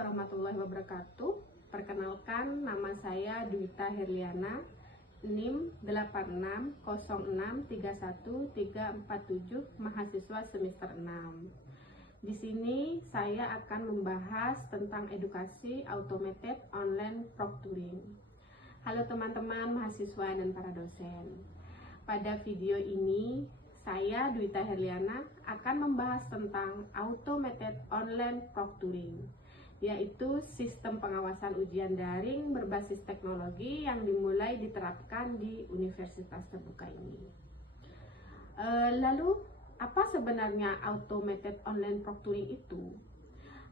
warahmatullahi wabarakatuh. Perkenalkan, nama saya Dwita Herliana, NIM 86063137, mahasiswa semester 6. Di sini saya akan membahas tentang edukasi automated online proctoring. Halo teman-teman mahasiswa dan para dosen. Pada video ini saya, Dwita Herliana, akan membahas tentang automated online proctoring, yaitu sistem pengawasan ujian daring berbasis teknologi yang dimulai diterapkan di universitas terbuka ini. Lalu, apa sebenarnya automated online proctoring itu?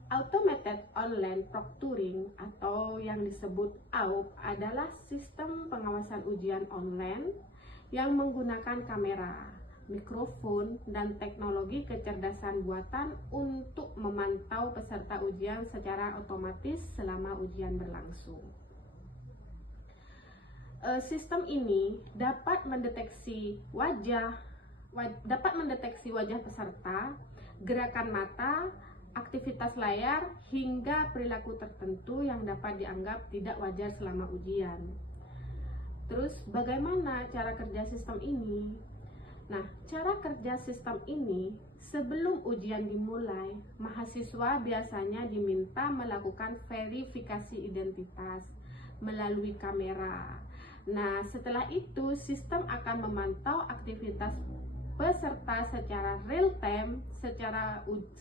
Automated online proctoring atau yang disebut AUP adalah sistem pengawasan ujian online yang menggunakan kamera, mikrofon, dan teknologi kecerdasan buatan untuk memantau peserta ujian secara otomatis selama ujian berlangsung. Sistem ini dapat mendeteksi wajah peserta, gerakan mata, aktivitas layar, hingga perilaku tertentu yang dapat dianggap tidak wajar selama ujian. Terus, bagaimana cara kerja sistem ini? Nah, cara kerja sistem ini, sebelum ujian dimulai, mahasiswa biasanya diminta melakukan verifikasi identitas melalui kamera. Nah, setelah itu sistem akan memantau aktivitas peserta secara real time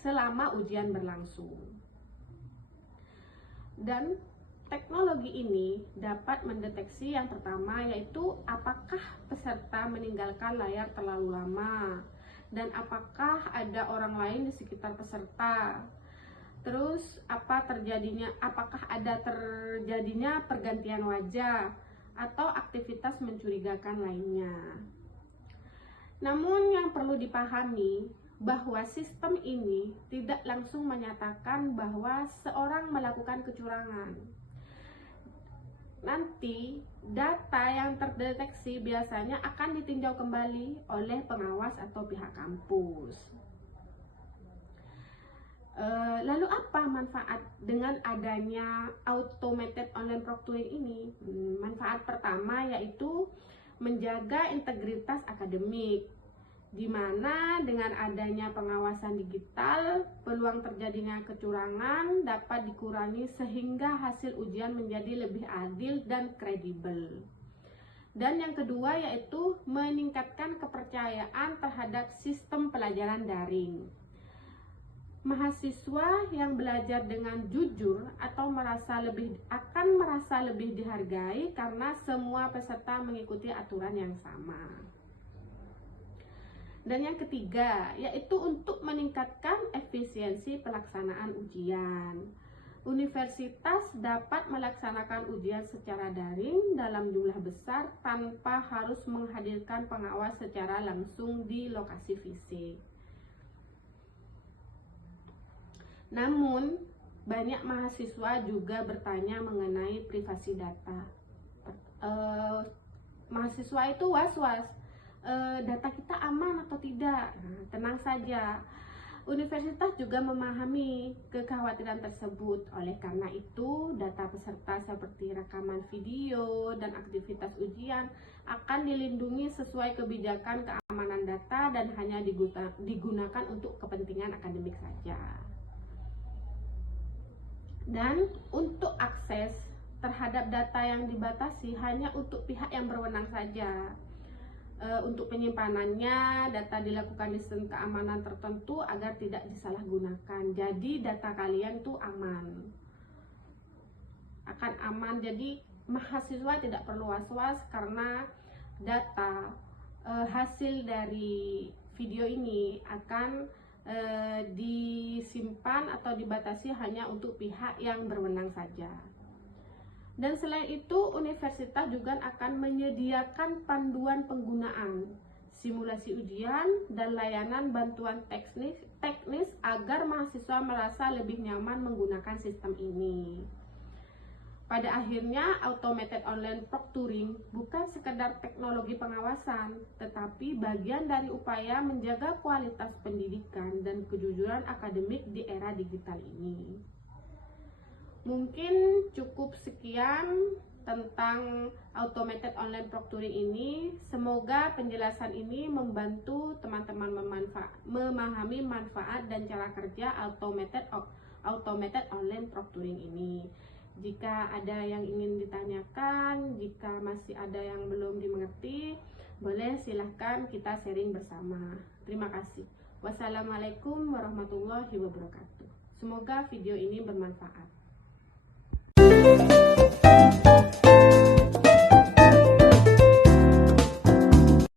selama ujian berlangsung. Dan teknologi ini dapat mendeteksi yang pertama, yaitu apakah peserta meninggalkan layar terlalu lama dan apakah ada orang lain di sekitar peserta. Terus apakah ada terjadinya pergantian wajah atau aktivitas mencurigakan lainnya. Namun yang perlu dipahami bahwa sistem ini tidak langsung menyatakan bahwa seorang melakukan kecurangan. Nanti data yang terdeteksi biasanya akan ditinjau kembali oleh pengawas atau pihak kampus. Lalu apa manfaat dengan adanya automated online proctoring ini? Manfaat pertama yaitu menjaga integritas akademik, di mana dengan adanya pengawasan digital, peluang terjadinya kecurangan dapat dikurangi sehingga hasil ujian menjadi lebih adil dan kredibel. Dan yang kedua yaitu meningkatkan kepercayaan terhadap sistem pelajaran daring. Mahasiswa yang belajar dengan jujur akan merasa lebih dihargai karena semua peserta mengikuti aturan yang sama. Dan yang ketiga, yaitu untuk meningkatkan efisiensi pelaksanaan ujian. Universitas dapat melaksanakan ujian secara daring dalam jumlah besar tanpa harus menghadirkan pengawas secara langsung di lokasi fisik. Namun, banyak mahasiswa juga bertanya mengenai privasi data. Mahasiswa itu was-was, data kita aman atau tidak? Nah, tenang saja, universitas juga memahami kekhawatiran tersebut. Oleh karena itu, data peserta seperti rekaman video dan aktivitas ujian akan dilindungi sesuai kebijakan keamanan data dan hanya digunakan untuk kepentingan akademik saja. Dan untuk akses terhadap data yang dibatasi hanya untuk pihak yang berwenang saja. Untuk penyimpanannya, data dilakukan di sistem keamanan tertentu agar tidak disalahgunakan. Jadi data kalian tuh aman. Akan aman, jadi mahasiswa tidak perlu was-was karena data hasil dari video ini akan disimpan atau dibatasi hanya untuk pihak yang berwenang saja. Dan selain itu, universitas juga akan menyediakan panduan penggunaan, simulasi ujian, dan layanan bantuan teknis agar mahasiswa merasa lebih nyaman menggunakan sistem ini. Pada akhirnya, automated online proctoring bukan sekedar teknologi pengawasan, tetapi bagian dari upaya menjaga kualitas pendidikan dan kejujuran akademik di era digital ini. Mungkin cukup sekian tentang automated online proctoring ini. Semoga penjelasan ini membantu teman-teman memahami manfaat dan cara kerja automated online proctoring ini. Jika ada yang ingin ditanyakan, jika masih ada yang belum dimengerti, boleh silahkan kita sharing bersama. Terima kasih. Wassalamualaikum warahmatullahi wabarakatuh. Semoga video ini bermanfaat.